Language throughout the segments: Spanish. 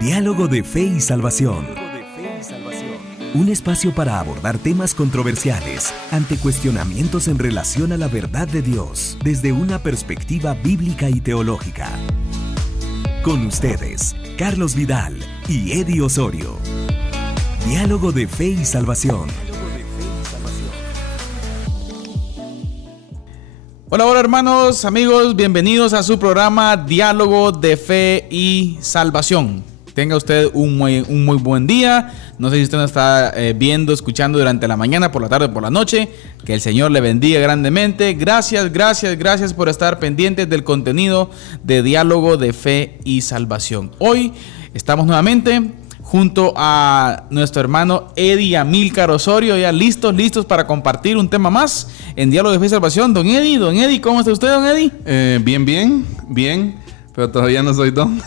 Diálogo de Fe y Salvación. Un espacio para abordar temas controversiales ante cuestionamientos en relación a la verdad de Dios desde una perspectiva bíblica y teológica. Con ustedes, Carlos Vidal y Eddie Osorio. Diálogo de Fe y Salvación. Hola, hola hermanos, amigos, bienvenidos a su programa Diálogo de Fe y Salvación. Tenga usted un muy buen día. No sé si usted nos está viendo, escuchando durante la mañana, por la tarde o por la noche. Que el Señor le bendiga grandemente. Gracias por estar pendientes del contenido de Diálogo de Fe y Salvación. Hoy estamos nuevamente junto a nuestro hermano Eddie Amílcar Osorio, ya listos para compartir un tema más en Diálogo de Fe y Salvación. Don Eddie, ¿cómo está usted, don Eddie? Bien, pero todavía no soy don.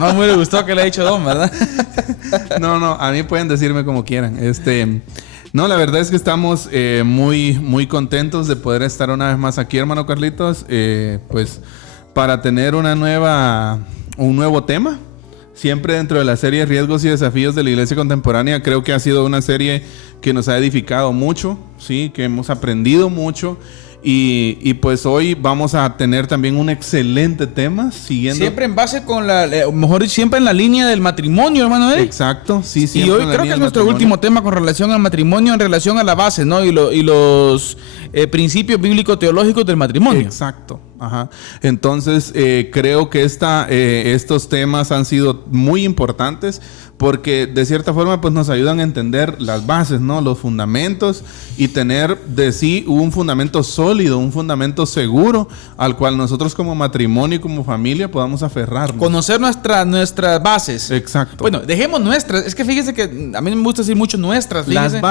No me gustó que le haya dicho don, ¿verdad? No, a mí pueden decirme como quieran. No, la verdad es que estamos muy contentos de poder estar una vez más aquí, hermano Carlitos, pues para tener un nuevo tema. Siempre dentro de la serie Riesgos y Desafíos de la Iglesia Contemporánea, creo que ha sido una serie que nos ha edificado mucho, ¿sí? Que hemos aprendido mucho. Y pues hoy vamos a tener también un excelente tema, siguiendo... Siempre en base con siempre en la línea del matrimonio, hermano Eddie. Exacto, sí. Y hoy creo que es nuestro último tema con relación al matrimonio, en relación a la base, ¿no? Y los principios bíblico-teológicos del matrimonio. Exacto. Ajá. Entonces creo que estos temas han sido muy importantes porque de cierta forma pues nos ayudan a entender las bases, ¿no? Los fundamentos y tener de sí un fundamento sólido, un fundamento seguro al cual nosotros como matrimonio y como familia podamos aferrarnos. Conocer nuestras bases. Exacto. Bueno, dejemos nuestras. Es que fíjese que a mí me gusta decir mucho nuestras. Fíjese.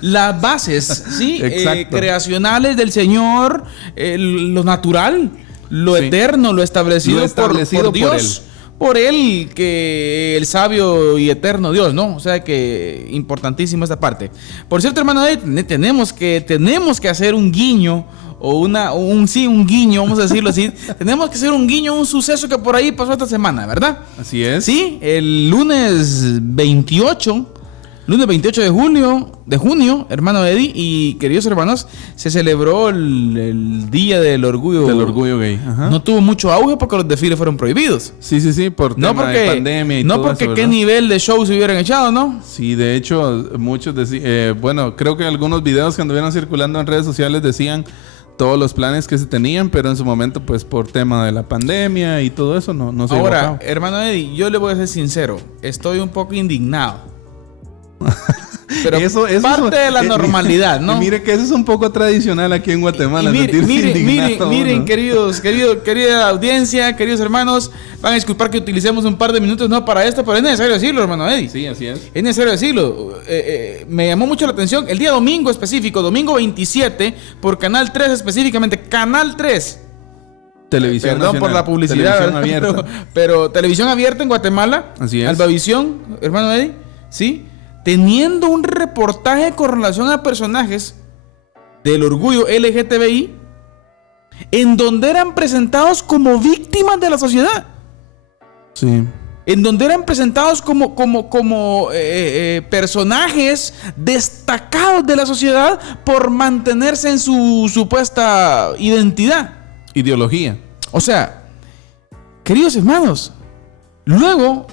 Las bases, sí. Creacionales del Señor, lo natural, lo eterno, lo establecido por Dios. Por él, que el sabio y eterno Dios, ¿no? O sea que importantísimo esta parte. Por cierto, hermano, tenemos que hacer un guiño o un guiño, vamos a decirlo así. Tenemos que hacer un guiño, un suceso que por ahí pasó esta semana, ¿verdad? Así es. Sí, el lunes 28 de junio, hermano Eddie y queridos hermanos, se celebró el Día del Orgullo Gay. Ajá. No tuvo mucho auge porque los desfiles fueron prohibidos. Sí, por tema de pandemia y todo eso. No porque qué nivel de show se hubieran echado, ¿no? Sí, de hecho, muchos decían, creo que algunos videos que anduvieron circulando en redes sociales decían todos los planes que se tenían, pero en su momento, pues por tema de la pandemia y todo eso, no se llevó a cabo. Ahora, hermano Eddie, yo le voy a ser sincero, estoy un poco indignado. Pero eso parte de la normalidad, ¿no? Mire que eso es un poco tradicional aquí en Guatemala. Miren, querida audiencia, queridos hermanos, van a disculpar que utilicemos un par de minutos no para esto, pero es necesario decirlo, hermano Eddie. Sí, así es. Es necesario decirlo. Me llamó mucho la atención el día domingo específico, domingo 27, por Canal 3 específicamente, Canal 3. Televisión Perdón nacional, por la publicidad, televisión abierta. Pero televisión abierta en Guatemala. Así es. Albavisión, hermano Eddie, ¿sí? Teniendo un reportaje con relación a personajes del orgullo LGTBI, en donde eran presentados como víctimas de la sociedad. Sí. En donde eran presentados como personajes destacados de la sociedad por mantenerse en su supuesta identidad. Ideología. O sea, queridos hermanos, luego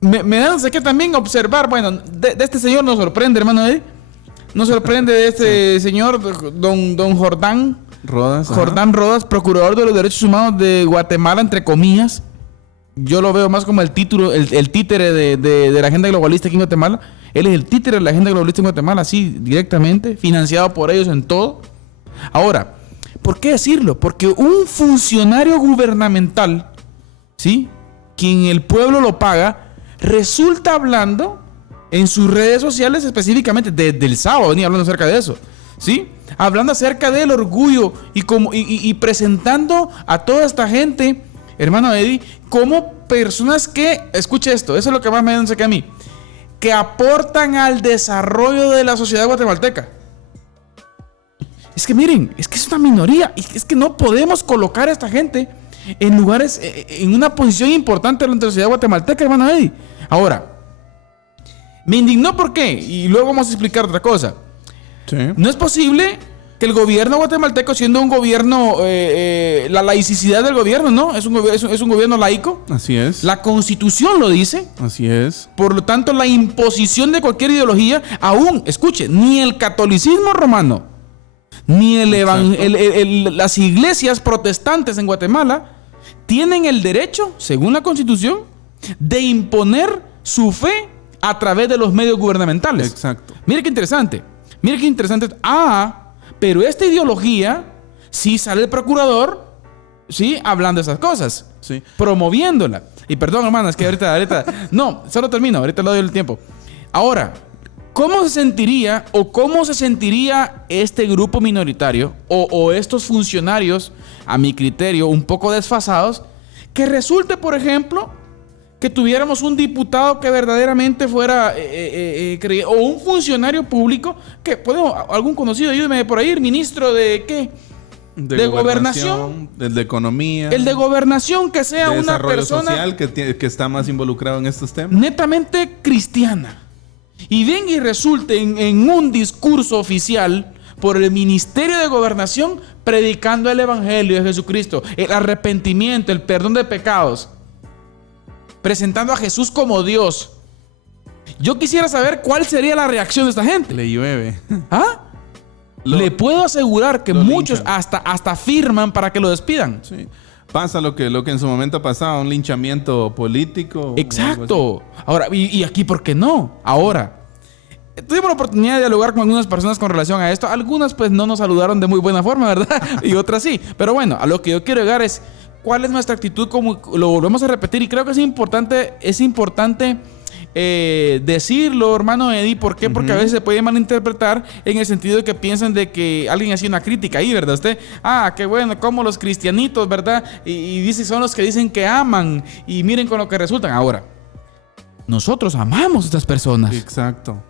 me da no sé qué también observar, bueno, de este señor nos sorprende, hermano Eddie. Nos sorprende de este señor, don Jordán Rodas, procurador de los derechos humanos de Guatemala, entre comillas. Yo lo veo más como el títere de la agenda globalista aquí en Guatemala. Él es el títere de la agenda globalista en Guatemala, así directamente, financiado por ellos en todo. Ahora, ¿por qué decirlo? Porque un funcionario gubernamental, ¿sí?, quien el pueblo lo paga, resulta hablando en sus redes sociales, específicamente desde el sábado, venía hablando acerca de eso, ¿sí? Hablando acerca del orgullo y presentando a toda esta gente, hermano Eddie, como personas que, escuche esto, eso es lo que más me da no sé qué a mí, que aportan al desarrollo de la sociedad guatemalteca. Es que miren, es que es una minoría, es que no podemos colocar a esta gente en lugares, en una posición importante dentro de la sociedad guatemalteca, hermano Eddie. Ahora, me indignó ¿por qué? Y luego vamos a explicar otra cosa. Sí. No es posible que el gobierno guatemalteco, siendo un gobierno, la laicidad del gobierno, ¿no? Es un gobierno laico. Así es. La Constitución lo dice. Así es. Por lo tanto, la imposición de cualquier ideología, aún, escuche, ni el catolicismo romano, ni las iglesias protestantes en Guatemala tienen el derecho, según la Constitución, de imponer su fe a través de los medios gubernamentales. Exacto. Mire qué interesante. Pero esta ideología, sí sale el procurador, sí, hablando de esas cosas, Sí. promoviéndola. Y perdón, hermano, es que ahorita, no, solo termino, ahorita le doy el tiempo. Ahora, ¿cómo se sentiría este grupo minoritario o estos funcionarios, a mi criterio, un poco desfasados, que resulte, por ejemplo, que tuviéramos un diputado que verdaderamente fuera o un funcionario público que algún conocido, ayúdeme por ahí, el ministro de ¿qué? De gobernación, el de economía, el de gobernación, que sea de una desarrollo persona social que está más involucrado en estos temas. netamente cristiana, y venga y resulte en un discurso oficial por el Ministerio de Gobernación predicando el Evangelio de Jesucristo, el arrepentimiento, el perdón de pecados, presentando a Jesús como Dios. Yo quisiera saber cuál sería la reacción de esta gente. Le llueve. ¿Ah? Le puedo asegurar que muchos linchan. hasta firman para que lo despidan. Sí. Pasa lo que en su momento pasaba, un linchamiento político. Exacto. Ahora, y aquí, ¿por qué no? Ahora, tuvimos la oportunidad de dialogar con algunas personas con relación a esto. Algunas pues no nos saludaron de muy buena forma, ¿verdad? Y otras sí. Pero bueno, a lo que yo quiero llegar es cuál es nuestra actitud, como lo volvemos a repetir. Y creo que es importante decirlo, hermano Eddie. ¿Por qué? Porque a veces se puede malinterpretar en el sentido de que piensan de que alguien hacía una crítica ahí, ¿verdad? Usted, qué bueno, como los cristianitos, ¿verdad? Y dice, son los que dicen que aman y miren con lo que resultan. Ahora, nosotros amamos a estas personas. Exacto.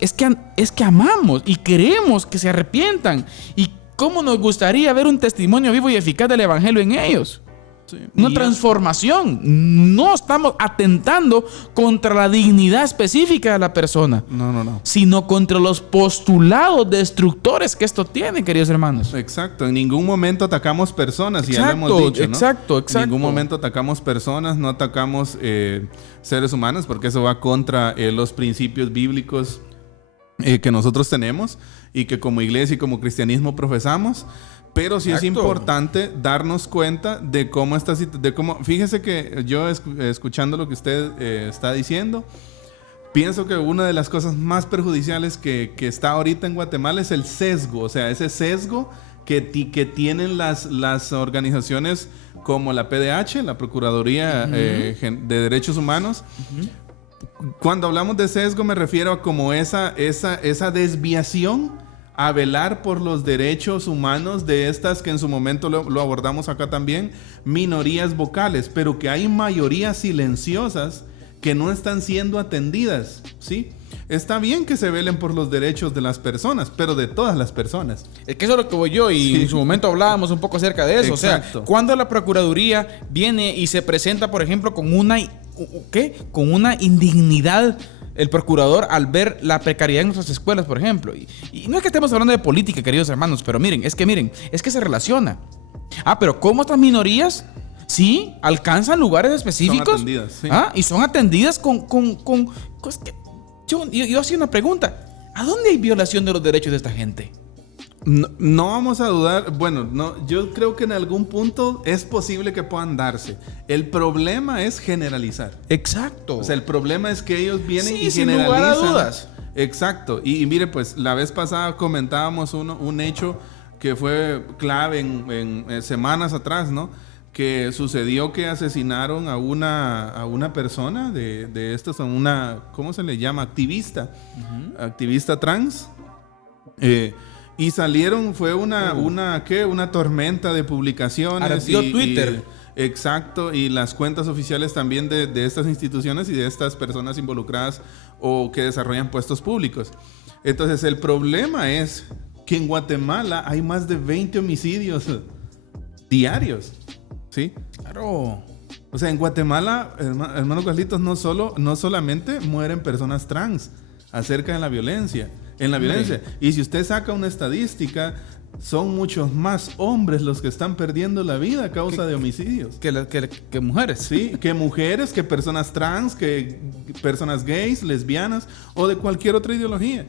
Es que amamos y queremos que se arrepientan. Y cómo nos gustaría ver un testimonio vivo y eficaz del Evangelio en ellos. Sí. Una transformación. No estamos atentando contra la dignidad específica de la persona. No. Sino contra los postulados destructores que esto tiene, queridos hermanos. Exacto. En ningún momento atacamos personas. Exacto, ya lo hemos dicho, ¿no? exacto. En ningún momento atacamos personas, no atacamos seres humanos, porque eso va contra los principios bíblicos que nosotros tenemos y que como iglesia y como cristianismo profesamos. Pero sí es importante darnos cuenta de cómo fíjese que yo escuchando lo que usted está diciendo, pienso que una de las cosas más perjudiciales que está ahorita en Guatemala es el sesgo, o sea, ese sesgo que tienen las organizaciones como la PDH, la Procuraduría de Derechos Humanos. Cuando hablamos de sesgo me refiero a como esa desviación a velar por los derechos humanos de estas que en su momento lo abordamos acá también, minorías vocales, pero que hay mayorías silenciosas que no están siendo atendidas, ¿sí? Está bien que se velen por los derechos de las personas, pero de todas las personas. Es que eso es lo que voy yo y sí. En su momento hablábamos un poco acerca de eso. Exacto. O sea, cuando la Procuraduría viene y se presenta, por ejemplo, con una indignidad el procurador al ver la precariedad en nuestras escuelas, por ejemplo. Y no es que estemos hablando de política, queridos hermanos, pero miren, es que se relaciona. Pero ¿cómo estas minorías sí alcanzan lugares específicos? Son atendidas, sí. Y son atendidas con es que yo hacía una pregunta. ¿A dónde hay violación de los derechos de esta gente? No vamos a dudar. Bueno, no, yo creo que en algún punto es posible que puedan darse. El problema es generalizar. Exacto. O sea, el problema es que ellos vienen y sin generalizan. Lugar a dudas. Exacto. Y mire, pues la vez pasada comentábamos un hecho que fue clave en semanas atrás, ¿no? Que sucedió que asesinaron a una persona de estas, a una, ¿cómo se le llama? Activista. Activista trans. Y salieron, fue una tormenta de publicaciones. Ardió Twitter. Exacto, y las cuentas oficiales también de estas instituciones y de estas personas involucradas o que desarrollan puestos públicos. Entonces, el problema es que en Guatemala hay más de 20 homicidios diarios. ¿sí? Claro. O sea, en Guatemala, hermano Carlitos, no solamente mueren personas trans acerca de la violencia, Y si usted saca una estadística, son muchos más hombres los que están perdiendo la vida a causa de homicidios. Que mujeres. Sí, que mujeres, que personas trans, que personas gays, lesbianas o de cualquier otra ideología.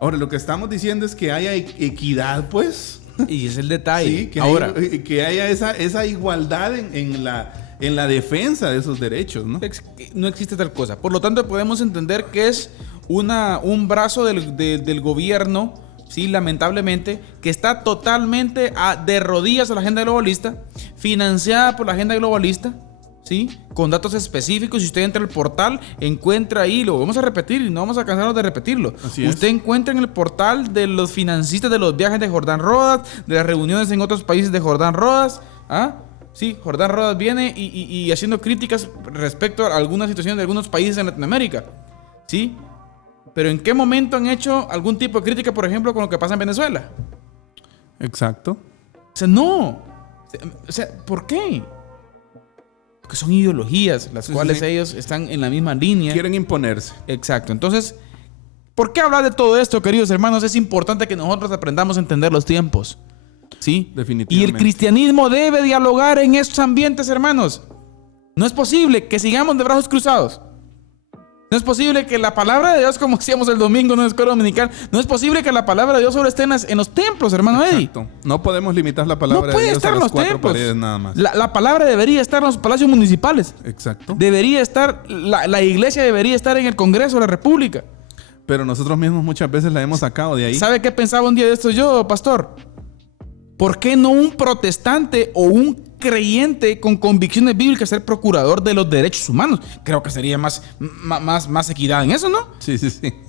Ahora, lo que estamos diciendo es que haya equidad, pues. Y es el detalle. Sí, que haya esa igualdad en la defensa de esos derechos, ¿no? No existe tal cosa. Por lo tanto, podemos entender que es un brazo del gobierno, sí, lamentablemente, que está totalmente de rodillas a la agenda globalista, financiada por la agenda globalista, ¿sí? Con datos específicos. Si usted entra al portal, encuentra ahí, lo vamos a repetir y no vamos a cansarnos de repetirlo. Usted encuentra en el portal de los financistas de los viajes de Jordán Rodas, de las reuniones en otros países de Jordán Rodas, ¿ah? Sí, Jordán Rodas viene y haciendo críticas respecto a algunas situaciones de algunos países en Latinoamérica, ¿sí? Pero ¿en qué momento han hecho algún tipo de crítica, por ejemplo, con lo que pasa en Venezuela? Exacto. O sea, no. O sea, ¿por qué? Porque son ideologías las cuales ellos están en la misma línea. Quieren imponerse. Exacto. Entonces, ¿por qué hablar de todo esto, queridos hermanos? Es importante que nosotros aprendamos a entender los tiempos. ¿Sí? Definitivamente. Y el cristianismo debe dialogar en estos ambientes, hermanos. No es posible que sigamos de brazos cruzados. No es posible que la palabra de Dios, como decíamos el domingo en la escuela dominical, no es posible que la palabra de Dios solo esté en los templos, hermano Eddie. Exacto. No podemos limitar la palabra de Dios. No puede estar a en las los cuatro templos. paredes nada más. La palabra debería estar en los palacios municipales. Exacto. Debería estar, la iglesia debería estar en el Congreso de la República. Pero nosotros mismos muchas veces la hemos sacado de ahí. ¿Sabe qué pensaba un día de esto yo, pastor? ¿Por qué no un protestante o un creyente con convicciones bíblicas ser procurador de los derechos humanos? Creo que sería más equidad en eso, ¿no? Sí.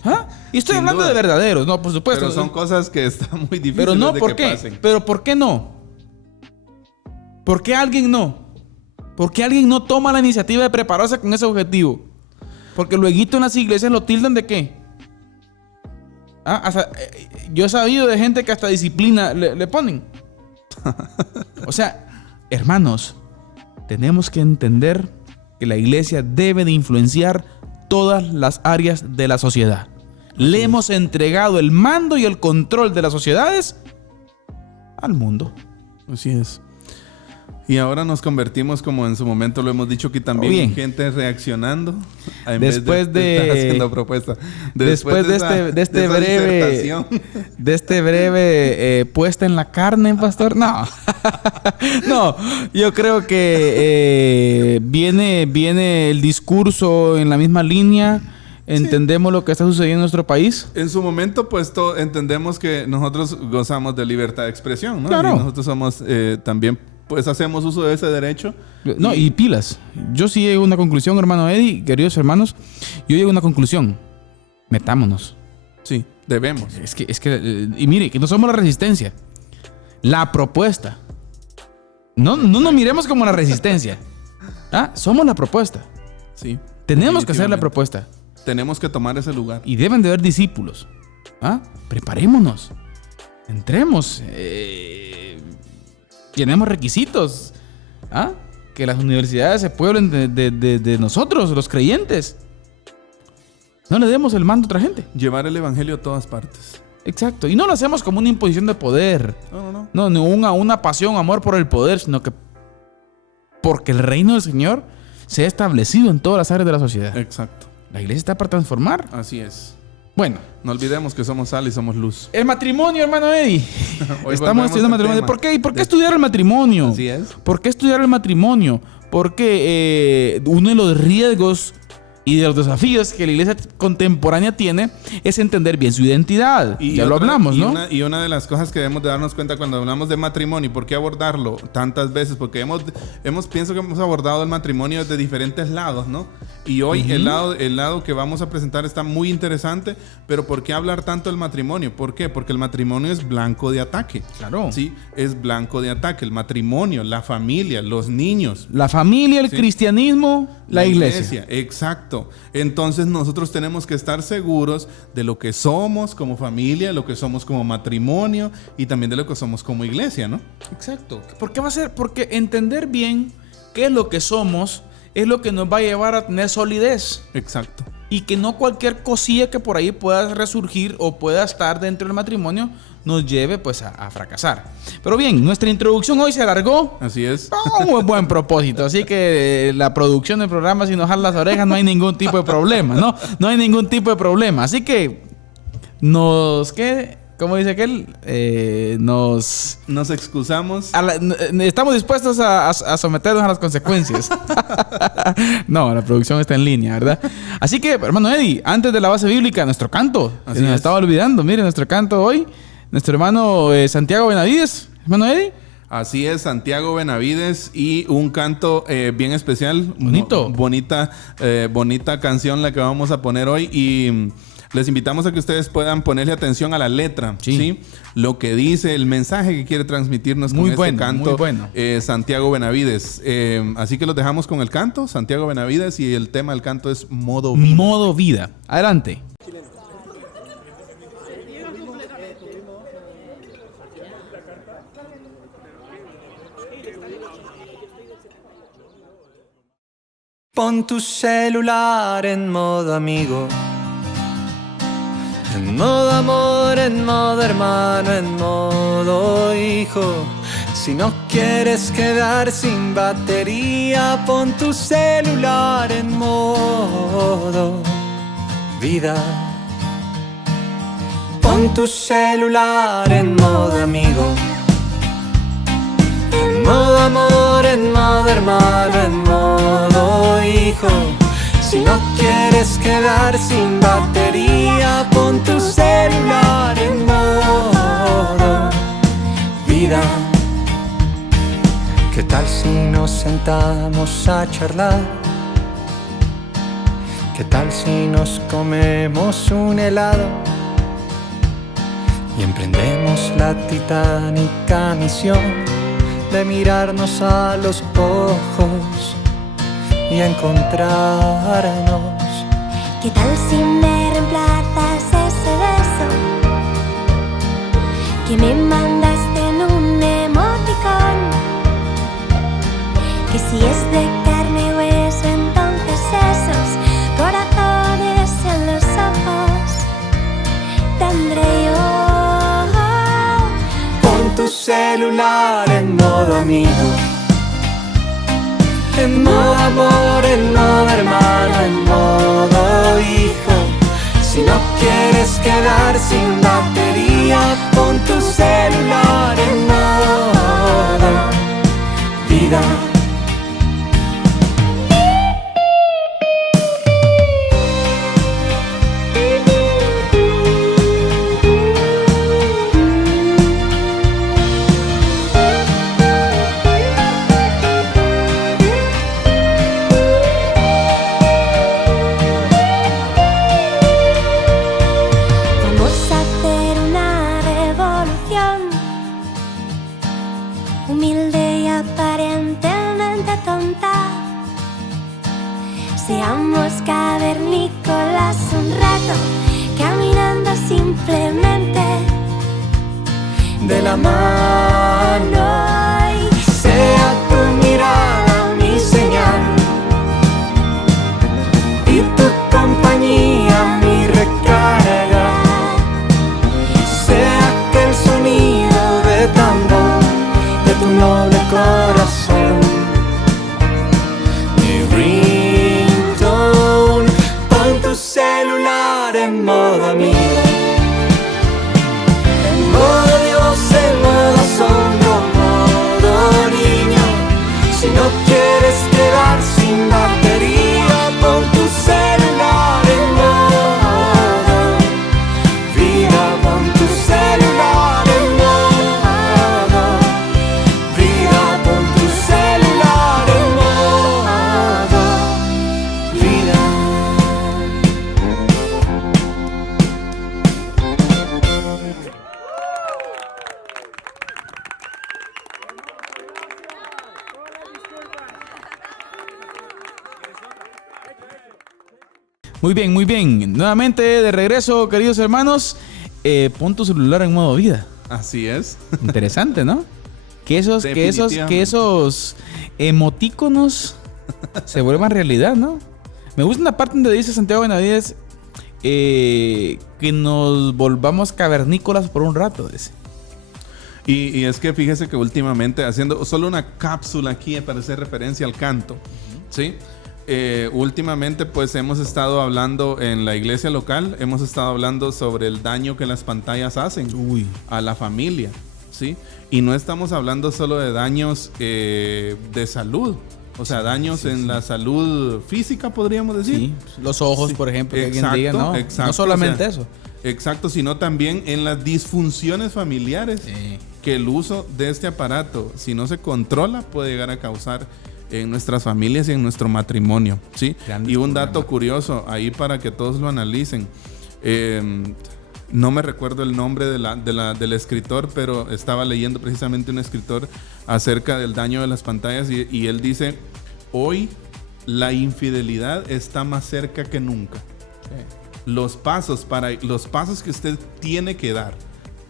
¿Ah? Y estoy Sin hablando duda. de verdaderos, no, por supuesto. Pero son cosas que están muy difíciles Pero no, de ¿por que qué? pasen. Pero ¿por qué no? ¿Por qué alguien no? ¿Por qué alguien no toma la iniciativa de prepararse con ese objetivo? Porque luego en las iglesias lo tildan de qué. Yo he sabido de gente que hasta disciplina le ponen. O sea, hermanos, tenemos que entender que la iglesia debe de influenciar todas las áreas de la sociedad. Le hemos entregado el mando y el control de las sociedades al mundo. Así es. Y ahora nos convertimos, como en su momento lo hemos dicho aquí también, en gente reaccionando después de estar haciendo propuestas. Después de este breve puesta en la carne, pastor. No. No, yo creo que viene el discurso en la misma línea. Entendemos lo que está sucediendo en nuestro país. En su momento, pues entendemos que nosotros gozamos de libertad de expresión, ¿no? Claro. Y nosotros somos también, pues hacemos uso de ese derecho. No, y pilas. Yo sí llego a una conclusión, hermano Eddie, queridos hermanos. Yo llego a una conclusión. Metámonos. Sí, debemos. Y mire, que no somos la resistencia. La propuesta. No nos miremos como la resistencia. Somos la propuesta. Sí. Tenemos que hacer la propuesta. Tenemos que tomar ese lugar. Y deben de haber discípulos. Preparémonos. Entremos. Llenemos requisitos. Que las universidades se pueblen de nosotros, los creyentes. No le demos el mando a otra gente. Llevar el evangelio a todas partes. Exacto. Y no lo hacemos como una imposición de poder. No, una pasión, amor por el poder, sino que porque el reino del Señor se ha establecido en todas las áreas de la sociedad. Exacto. La iglesia está para transformar. Así es. Bueno. No olvidemos que somos sal y somos luz. El matrimonio, hermano Eddie. Estamos estudiando matrimonio. ¿Por qué estudiar el matrimonio? Así es. ¿Por qué estudiar el matrimonio? Porque uno de los riesgos y de los desafíos que la iglesia contemporánea tiene es entender bien su identidad. Ya lo hablamos, ¿no? Y una de las cosas que debemos de darnos cuenta cuando hablamos de matrimonio, ¿y por qué abordarlo tantas veces? Porque pienso que hemos abordado el matrimonio desde diferentes lados, ¿no? Y hoy el lado que vamos a presentar está muy interesante, pero ¿por qué hablar tanto del matrimonio? ¿Por qué? Porque el matrimonio es blanco de ataque. Claro. Sí, es blanco de ataque. El matrimonio, la familia, los niños. La familia, el cristianismo, la iglesia. Exacto. Entonces nosotros tenemos que estar seguros de lo que somos como familia, lo que somos como matrimonio y también de lo que somos como iglesia, ¿no? Exacto. ¿Por qué va a ser? Porque entender bien qué es lo que somos es lo que nos va a llevar a tener solidez. Exacto. Y que no cualquier cosilla que por ahí pueda resurgir o pueda estar dentro del matrimonio nos lleve pues a fracasar. Pero bien, nuestra introducción hoy se alargó. Así es. Con un buen propósito. Así que la producción del programa, si nos jalan las orejas, no hay ningún tipo de problema, ¿no? No hay ningún tipo de problema. Así que ¿qué? ¿Cómo dice aquel? Nos excusamos. Estamos dispuestos a someternos a las consecuencias. No, la producción está en línea, ¿verdad? Así que, hermano Eddie, antes de la base bíblica, nuestro canto. Así nos es. estaba olvidando. Mire, nuestro canto hoy. Nuestro hermano Santiago Benavides. Hermano Eddie. Así es, Santiago Benavides, y un canto bien especial. Bonito. Bonita canción la que vamos a poner hoy. Y les invitamos a que ustedes puedan ponerle atención a la letra, ¿sí? Lo que dice, el mensaje que quiere transmitirnos con este canto. Muy bueno. Santiago Benavides. Así que los dejamos con el canto, Santiago Benavides, y el tema del canto es Modo Vida. Modo Vida. Adelante. Pon tu celular en modo amigo, en modo amor, en modo hermano, en modo hijo. Si no quieres quedar sin batería, pon tu celular en modo vida. Pon tu celular en modo amigo, en modo amor, en modo hermano, en modo hijo. Si no quieres quedar sin batería, pon tu celular en modo vida. ¿Qué tal si nos sentamos a charlar? ¿Qué tal si nos comemos un helado y emprendemos la titánica misión de mirarnos a los ojos y encontrarnos? ¿Qué tal si me reemplazas ese beso que me mandaste en un emoticón? Que si es de carne y hueso, entonces esos corazones en los ojos tendré yo. Pon tu celular en modo amigo, en modo amor, en modo hermano, en modo hijo. Si no quieres quedar sin batería, pon tu celular en modo vida. Humilde y aparentemente tonta, seamos cavernícolas un rato, caminando simplemente de la mano, y sea tu mirada mi señal y tu compañía mi recarga, sea que el sonido de tambor de tu noble corazón mi ringtone. Pon tu celular en modo amigo, en modo Dios, en modo asombro, modo niño. Si no Muy bien, muy bien. Nuevamente de regreso, queridos hermanos. Pon tu celular en modo vida. Así es. Interesante, ¿no? Que esos emotíconos se vuelvan realidad, ¿no? Me gusta una parte donde dice Santiago Benavides que nos volvamos cavernícolas por un rato, dice. Y es que fíjese que últimamente, haciendo solo una cápsula aquí para hacer referencia al canto, ¿sí? Últimamente pues hemos estado hablando en la iglesia local, hemos estado hablando sobre el daño que las pantallas hacen a la familia, ¿sí? Y no estamos hablando solo de daños de salud, o sea, daños en la salud física, podríamos decir. Sí, los ojos, por ejemplo, que exacto, alguien diga, no, exacto, no solamente o sea, eso. Exacto, sino también en las disfunciones familiares que el uso de este aparato, si no se controla, puede llegar a causar en nuestras familias y en nuestro matrimonio, ¿sí? Y un dato curioso ahí para que todos lo analicen. No me recuerdo el nombre del escritor, pero estaba leyendo precisamente un escritor acerca del daño de las pantallas y él dice, hoy la infidelidad está más cerca que nunca. Los pasos que usted tiene que dar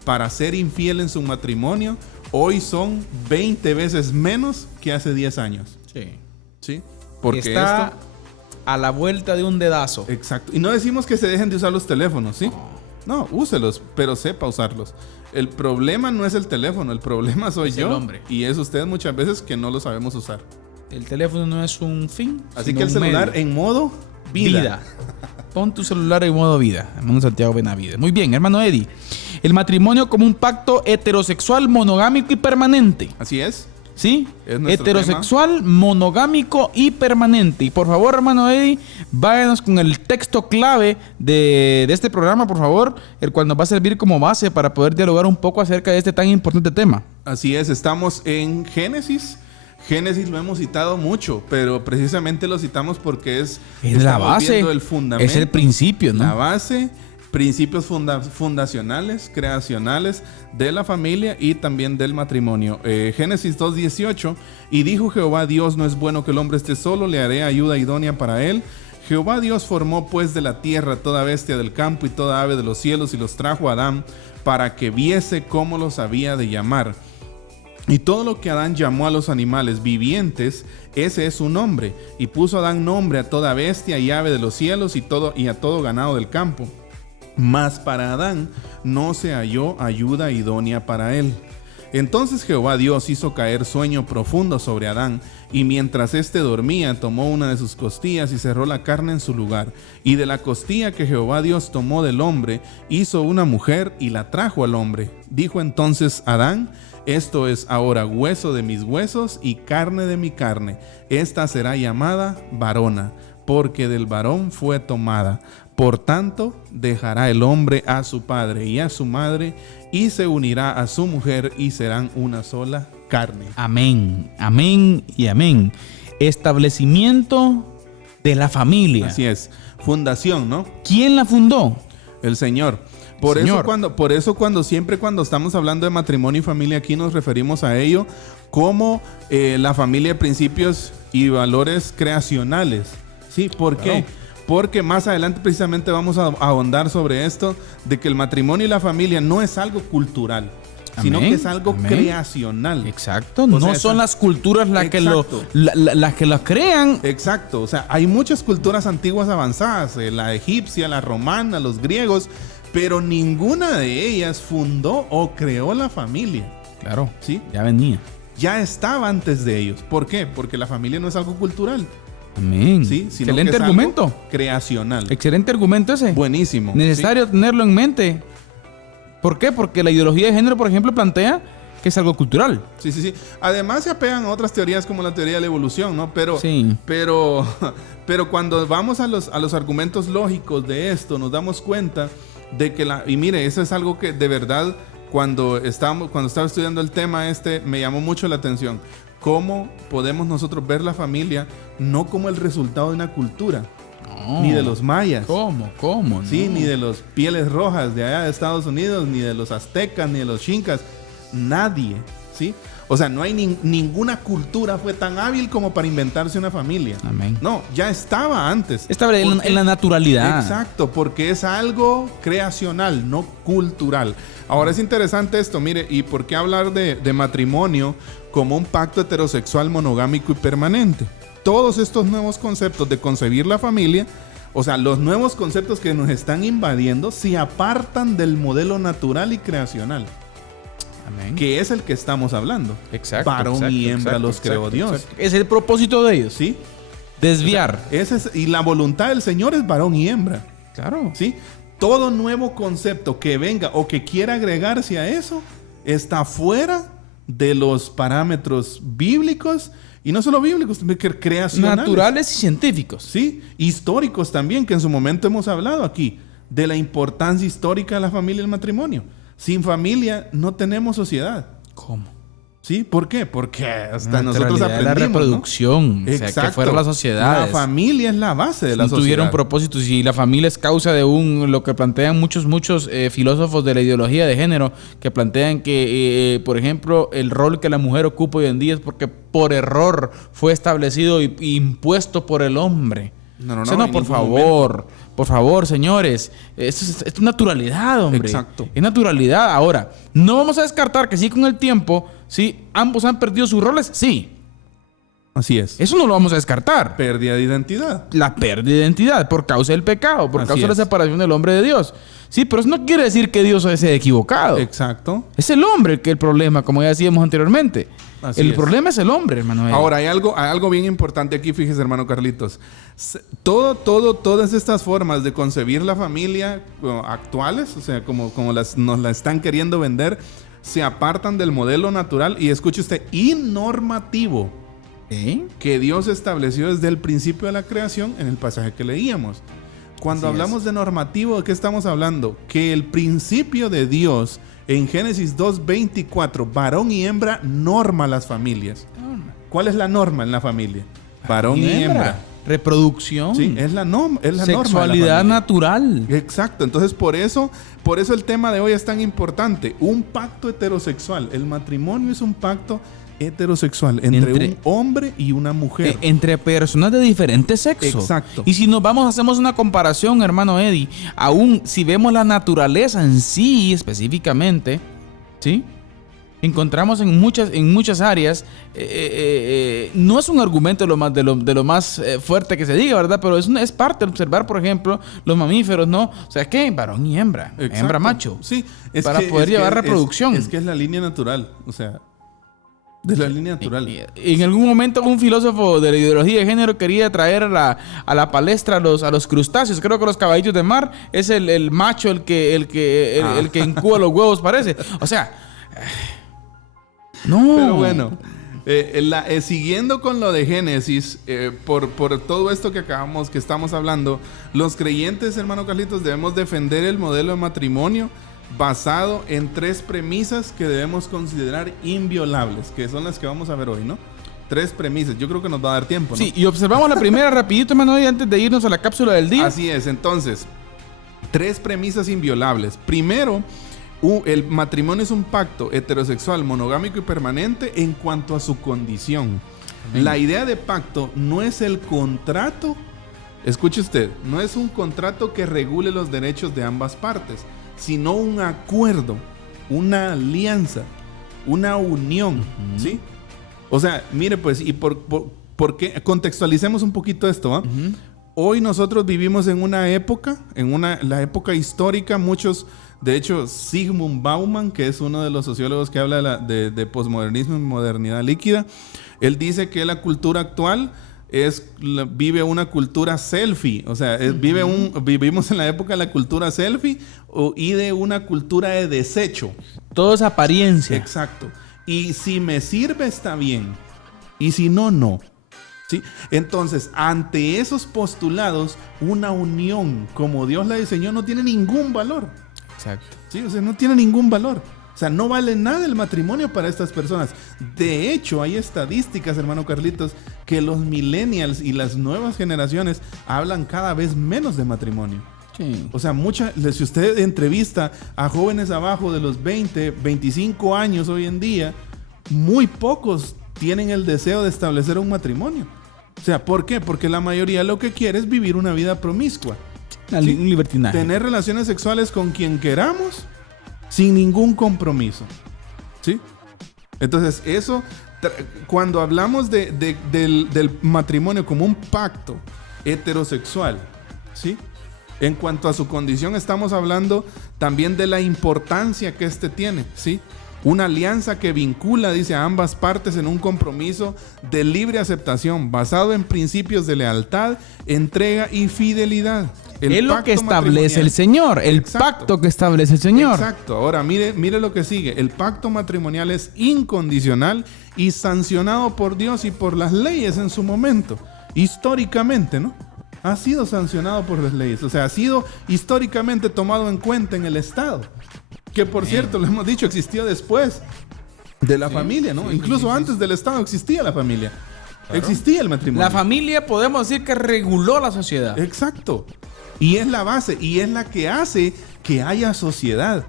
para ser infiel en su matrimonio hoy son 20 veces menos que hace 10 años. ¿Sí? Porque está a la vuelta de un dedazo. Exacto. Y no decimos que se dejen de usar los teléfonos, ¿sí? No, úselos, pero sepa usarlos. El problema no es el teléfono, el problema soy yo. El hombre. Y es usted muchas veces que no lo sabemos usar. El teléfono no es un fin. Así que el celular en modo vida. Pon tu celular en modo vida, hermano Santiago Benavides. Muy bien, hermano Eddie. El matrimonio como un pacto heterosexual, monogámico y permanente. Así es. ¿Sí? Es nuestro heterosexual, monogámico y permanente. Y por favor, hermano Eddie, váyanos con el texto clave de este programa, por favor, el cual nos va a servir como base para poder dialogar un poco acerca de este tan importante tema. Así es, estamos en Génesis. Génesis lo hemos citado mucho, pero precisamente lo citamos porque es la base, el fundamento, es el principio, ¿no? La base, principios fundacionales, creacionales de la familia y también del matrimonio. Génesis 2:18, y dijo Jehová Dios, no es bueno que el hombre esté solo, le haré ayuda idónea para él. Jehová Dios formó pues de la tierra toda bestia del campo y toda ave de los cielos y los trajo a Adán para que viese cómo los había de llamar. Y todo lo que Adán llamó a los animales vivientes, ese es su nombre. Y puso Adán nombre a toda bestia y ave de los cielos y a todo ganado del campo. Mas para Adán no se halló ayuda idónea para él. Entonces Jehová Dios hizo caer sueño profundo sobre Adán, y mientras éste dormía, tomó una de sus costillas y cerró la carne en su lugar. Y de la costilla que Jehová Dios tomó del hombre, hizo una mujer y la trajo al hombre. Dijo entonces Adán, esto es ahora hueso de mis huesos y carne de mi carne. Esta será llamada varona, porque del varón fue tomada. Por tanto, dejará el hombre a su padre y a su madre, y se unirá a su mujer, y serán una sola carne. Amén, amén y amén. Establecimiento de la familia. Así es. Fundación, ¿no? ¿Quién la fundó? El Señor. Por eso cuando estamos hablando de matrimonio y familia, aquí nos referimos a ello como la familia de principios y valores creacionales. ¿Sí? ¿Por qué? Porque más adelante precisamente vamos a ahondar sobre esto, de que el matrimonio y la familia no es algo cultural, sino que es algo creacional. Exacto. No son las culturas las que lo crean. Exacto. O sea, hay muchas culturas antiguas avanzadas, la egipcia, la romana, los griegos, pero ninguna de ellas fundó o creó la familia. Claro. ¿Sí? Ya venía. Ya estaba antes de ellos. ¿Por qué? Porque la familia no es algo cultural. Amén. ¿Sí? Excelente argumento. Creacional. Excelente argumento ese. Buenísimo. Necesario tenerlo en mente. ¿Por qué? Porque la ideología de género, por ejemplo, plantea que es algo cultural. Sí. Además se apegan a otras teorías como la teoría de la evolución, ¿no? Pero cuando vamos a los argumentos lógicos de esto, nos damos cuenta de que y mire, eso es algo que de verdad cuando estaba estudiando el tema me llamó mucho la atención. ¿Cómo podemos nosotros ver la familia no como el resultado de una cultura? No. Ni de los mayas. ¿Cómo? No. Sí, ni de los pieles rojas de allá de Estados Unidos, ni de los aztecas, ni de los chincas. Nadie, ¿sí? O sea, no hay ninguna cultura fue tan hábil como para inventarse una familia. Amén. No, ya estaba antes. Estaba en la naturalidad. Exacto, porque es algo creacional, no cultural. Ahora es interesante esto, mire, ¿y por qué hablar de matrimonio como un pacto heterosexual monogámico y permanente? Todos estos nuevos conceptos de concebir la familia, o sea, los nuevos conceptos que nos están invadiendo, se apartan del modelo natural y creacional. Amén. Que es el que estamos hablando. Exacto. Varón y hembra los creó Dios. Exacto. Es el propósito de ellos. ¿Sí? Desviar. Y la voluntad del Señor es varón y hembra. Claro. ¿Sí? Todo nuevo concepto que venga o que quiera agregarse a eso está fuera de los parámetros bíblicos, y no solo bíblicos, también creacionales. Naturales y científicos. Sí, históricos también, que en su momento hemos hablado aquí de la importancia histórica de la familia y el matrimonio. Sin familia no tenemos sociedad. ¿Cómo? ¿Sí? ¿Por qué? Porque hasta nosotros La aprendimos, reproducción, ¿no? o sea, que fueron las sociedades. La familia es la base de la No sociedad. tuvieron propósitos, y la familia es causa de lo que plantean muchos filósofos de la ideología de género, que plantean que, por ejemplo, el rol que la mujer ocupa hoy en día es porque por error fue establecido e impuesto por el hombre. No, O sea, no, por favor, señores, esto es naturalidad, hombre. Exacto. Es naturalidad. Ahora, no vamos a descartar que sí, con el tiempo, sí, ambos han perdido sus roles, sí. Así es. Eso no lo vamos a descartar. Pérdida de identidad. La pérdida de identidad por causa del pecado, por Así causa de la es. separación del hombre de Dios. Sí, pero eso no quiere decir que Dios es equivocado. Exacto. Es el hombre el que el problema, como ya decíamos anteriormente. Así El es. problema es el hombre, hermano. Ahora, hay algo bien importante aquí, fíjese, hermano Carlitos. Todas estas formas de concebir la familia actuales, o sea, como nos la están queriendo vender, se apartan del modelo natural y, escuche usted, y normativo que Dios estableció desde el principio de la creación en el pasaje que leíamos. Cuando hablamos de normativo, ¿de qué estamos hablando? Que el principio de Dios en Génesis 2:24, varón y hembra norma las familias. ¿Cuál es la norma en la familia? Varón y hembra. Reproducción. Sí, es la norma. Sexualidad natural. Exacto. Entonces, por eso el tema de hoy es tan importante. Un pacto heterosexual. El matrimonio es un pacto heterosexual entre un hombre y una mujer. Entre personas de diferentes sexos. Exacto. Y si hacemos una comparación, hermano Eddie, aún si vemos la naturaleza en sí específicamente, ¿sí? Encontramos en muchas áreas, no es un argumento de lo más fuerte que se diga, ¿verdad? Pero es parte de observar, por ejemplo, los mamíferos, ¿no? O sea, ¿qué? Varón y hembra. Exacto. Hembra macho. Sí. Para poder llevar reproducción. Es que es la línea natural. O sea, de la línea natural. En algún momento un filósofo de la ideología de género quería traer a la palestra a los crustáceos. Creo que los caballitos de mar es el macho el que incuba los huevos, parece. O sea, no. Pero bueno, siguiendo con lo de Génesis, por todo esto que estamos hablando, los creyentes, hermano Carlitos, debemos defender el modelo de matrimonio basado en 3 premisas que debemos considerar inviolables, que son las que vamos a ver hoy, ¿no? 3 premisas. Yo creo que nos va a dar tiempo, ¿no? Sí, y observamos la primera rapidito, hermano, antes de irnos a la cápsula del día. Así es. Entonces, 3 premisas inviolables. Primero, el matrimonio es un pacto heterosexual, monogámico y permanente en cuanto a su condición. Amén. La idea de pacto no es el contrato. Escuche usted, no es un contrato que regule los derechos de ambas partes, sino un acuerdo, una alianza, una unión, ¿sí? O sea, mire pues, y por qué contextualicemos un poquito esto, ¿ah? Hoy nosotros vivimos en una época, la época histórica, de hecho, Zygmunt Bauman, que es uno de los sociólogos que habla de posmodernismo y modernidad líquida, él dice que la cultura actual vive una cultura selfie, o sea, vivimos en la época de la cultura selfie y de una cultura de desecho. Todo es apariencia. Exacto. Y si me sirve está bien, y si no, no. ¿Sí? Entonces, ante esos postulados, una unión como Dios la diseñó no tiene ningún valor. Exacto. Sí, o sea, no tiene ningún valor. O sea, no vale nada el matrimonio para estas personas. De hecho, hay estadísticas, hermano Carlitos, que los millennials y las nuevas generaciones hablan cada vez menos de matrimonio. Sí. O sea, si usted entrevista a jóvenes abajo de los 20, 25 años hoy en día, muy pocos tienen el deseo de establecer un matrimonio. O sea, ¿por qué? Porque la mayoría lo que quiere es vivir una vida promiscua. Un libertinaje. Tener relaciones sexuales con quien queramos sin ningún compromiso. ¿Sí? Entonces, eso, cuando hablamos del matrimonio como un pacto heterosexual, ¿sí? En cuanto a su condición, estamos hablando también de la importancia que este tiene, ¿sí? Una alianza que vincula, dice, a ambas partes en un compromiso de libre aceptación, basado en principios de lealtad, entrega y fidelidad. Es lo que establece el Señor, el pacto que establece el Señor. Exacto. Ahora, mire lo que sigue. El pacto matrimonial es incondicional y sancionado por Dios y por las leyes en su momento. Históricamente, ¿no? Ha sido sancionado por las leyes. O sea, ha sido históricamente tomado en cuenta en el Estado. Que, por cierto, lo hemos dicho, existió después de la familia, ¿no? Incluso antes del Estado existía la familia. Claro. Existía el matrimonio. La familia, podemos decir que reguló la sociedad. Exacto. Y es la base, y es la que hace que haya sociedad.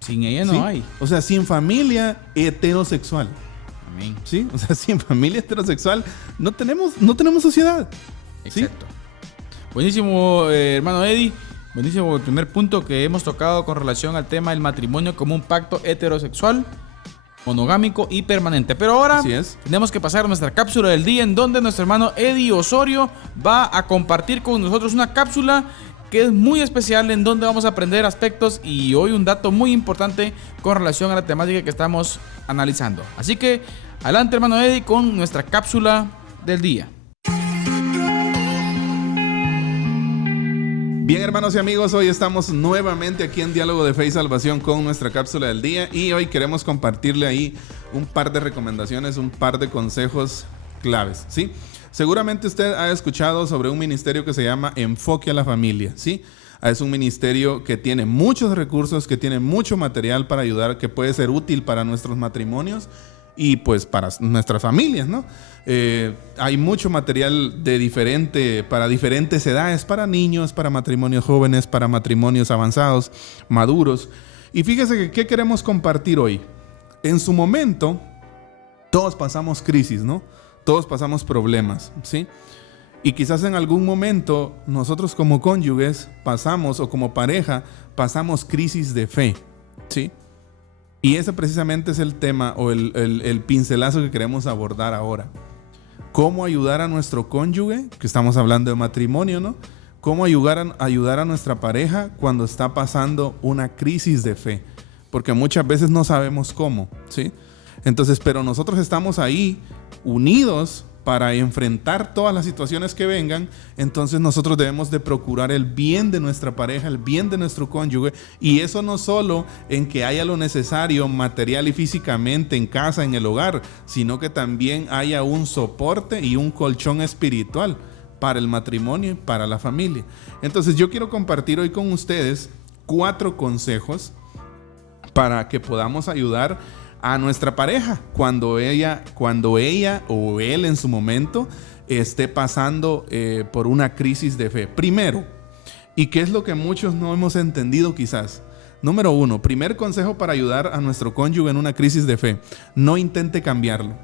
Sin ella no hay. O sea, sin familia heterosexual. Amén. ¿Sí? O sea, sin familia heterosexual no tenemos sociedad. Exacto. ¿Sí? Buenísimo, hermano Eddie. Buenísimo el primer punto que hemos tocado con relación al tema del matrimonio como un pacto heterosexual, monogámico y permanente. Pero ahora tenemos que pasar a nuestra cápsula del día, en donde nuestro hermano Eddie Osorio va a compartir con nosotros una cápsula que es muy especial, en donde vamos a aprender aspectos y hoy un dato muy importante con relación a la temática que estamos analizando. Así que adelante, hermano Eddie, con nuestra cápsula del día. Bien, hermanos y amigos, hoy estamos nuevamente aquí en Diálogo de Fe y Salvación con nuestra cápsula del día, y hoy queremos compartirle ahí un par de recomendaciones, un par de consejos claves, ¿sí? Seguramente usted ha escuchado sobre un ministerio que se llama Enfoque a la Familia, ¿sí? Es un ministerio que tiene muchos recursos, que tiene mucho material para ayudar, que puede ser útil para nuestros matrimonios y pues para nuestras familias, ¿no? Hay mucho material para diferentes edades, para niños, para matrimonios jóvenes, para matrimonios avanzados, maduros. Y fíjese que ¿qué queremos compartir hoy? En su momento, todos pasamos crisis, ¿no? Todos pasamos problemas, ¿sí? Y quizás en algún momento nosotros como cónyuges pasamos, o como pareja, pasamos crisis de fe, ¿sí? Y ese precisamente es el tema o el pincelazo que queremos abordar ahora. ¿Cómo ayudar a nuestro cónyuge? Que estamos hablando de matrimonio, ¿no? ¿Cómo ayudar a nuestra pareja cuando está pasando una crisis de fe? Porque muchas veces no sabemos cómo, ¿sí? Entonces, pero nosotros estamos ahí unidos para enfrentar todas las situaciones que vengan. Entonces nosotros debemos de procurar el bien de nuestra pareja, el bien de nuestro cónyuge, y eso no solo en que haya lo necesario material y físicamente en casa, en el hogar, sino que también haya un soporte y un colchón espiritual para el matrimonio y para la familia. Entonces yo quiero compartir hoy con ustedes 4 consejos para que podamos ayudar a nuestra pareja cuando ella o él en su momento esté pasando por una crisis de fe. Primero, y que es lo que muchos no hemos entendido quizás. Número 1, primer consejo para ayudar a nuestro cónyuge en una crisis de fe: no intente cambiarlo,